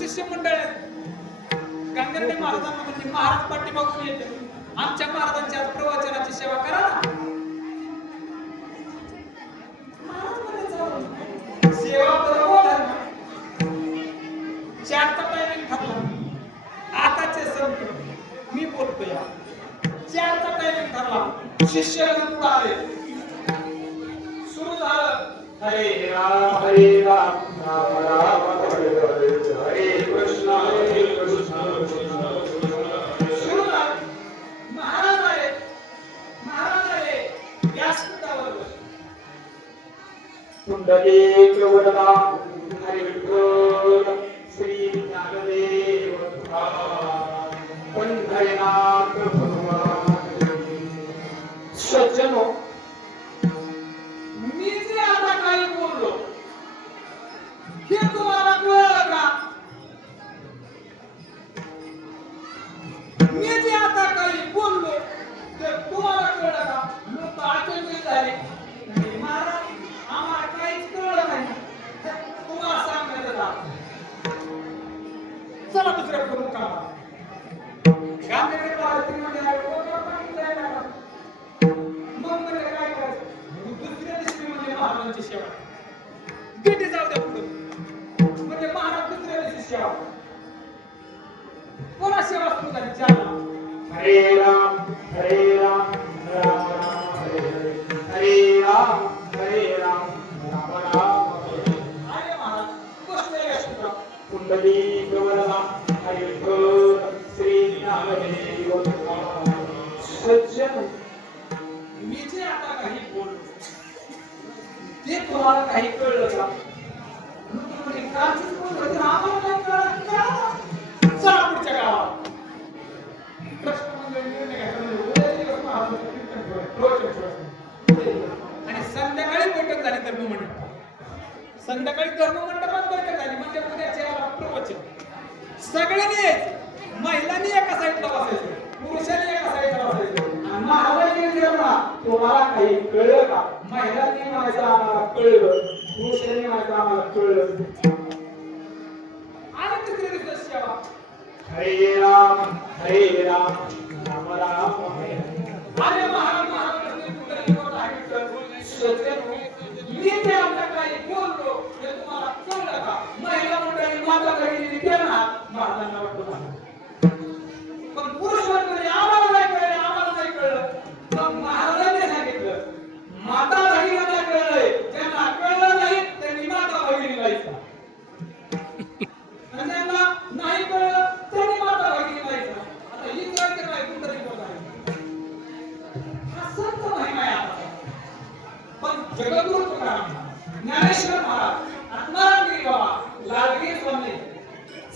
शिष्य मंडळ गंगाधर महाराजांना म्हणजे महाराज पाठी बघून येते आमच्या महाराजांच्या प्रवचनाची सेवा करा सेवा बरोबर चारचा टायमिंग ठरला आताचे संत मी बोलतोय चारचा टायमिंग ठरला शिष्य पुढे आले सुरू झालं हरे राम राम राम हरे हरे हरे कृष्ण सुरू झालं महाराज आले व्यासपीठावर पुंडलिक वरदा हरे विठ्ठल श्री ज्ञानदेव पंढरीनाथ भगवान सज्जनो मी जे आता काही बोललो हे तुम्हाला कळलं का मी जे आता काही बोललो ते तुम्हाला कळलं का लोक आचंबित झाले महाराज आम्हाला काहीच कळलं नाही तुम्हाला सांगायचं चला दुसऱ्या करू का गांधीने भारतीमध्ये मग म्हणजे काय करायचं दुसऱ्या दिवशी म्हणजे महाराजांची सेवा किती जाऊ द्या पुढे म्हणजे महाराज दुसऱ्या दिवशी सेवा कोणा सेवा सुरू झाली चालला हरे राम राम राम हरे हरे हरे राम राम राम हरे महाराज बसले असतो पुंडलिक वरदा हरे विठ्ठल श्री ज्ञानदेव सज्जन मी जे आता काही बोललो ते तुम्हाला काही कळलं का म्हणजे कालच बोललो ते आम्हाला नाही कळलं चला पुढच्या गावात प्रश्न म्हणजे निर्णय घ्यायचा आणि संध्याकाळी बैठक झाली धर्ममंडप संध्याकाळी धर्ममंडपात बैठक झाली म्हणजे उद्याच्या प्रवचन सगळ्यांनी यायचं महिलांनी एका साईडला बसायचं पुरुषांनी एका साईडला बसायचं आणि महाराजांनी विचारला तुम्हाला काही कळलं का महिलांनी म्हणायचं आम्हाला कळलं पुरुषांनी म्हणायचं आम्हाला कळलं आणि तिसऱ्या दिवशी सेवा हरे राम राम राम हरे अरे महाराज मी ते आपल्या काही बोललो ते तुम्हाला कळलं का महिला मंडळी माता घरी केला महाराजांना वाटतं पण पुरुष मंडळी आम्हाला नाही कळलं मग महाराजांनी सांगितलं माता भगिनीला नाही कळलंय ज्यांना कळलं नाही त्यांनी माता भगिनीला जायचं आणि ज्यांना नाही कळलं त्यांनी माता भगिनीला जायचं आता ही कळते काय कुठतरी बोलत आहे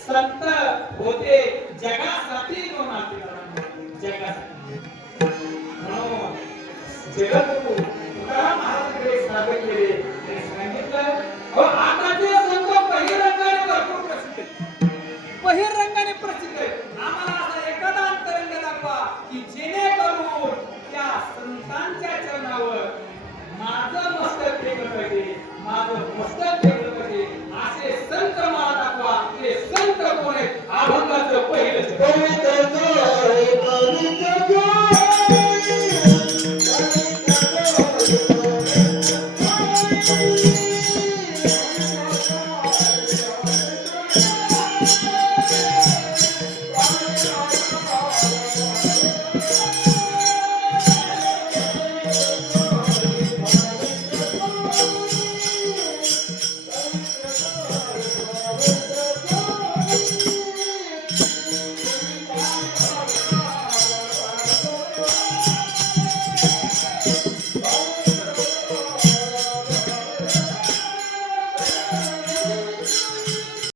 संत होते जगासाठी जगासाठी जगद्गुरु तुकाराम महाराजांकडे सादर केले आणि सांगितलं आताचे संत बहिरंगाने भरपूर प्रसिद्ध आहेत. बहिरंगाने प्रसिद्ध आहेत. आम्हाला असा एखादा अंतरंग दाखवा की जेणेकरून त्या संतांच्या चरणावर माझं मस्तक टेकलं पाहिजे, माझं मस्तक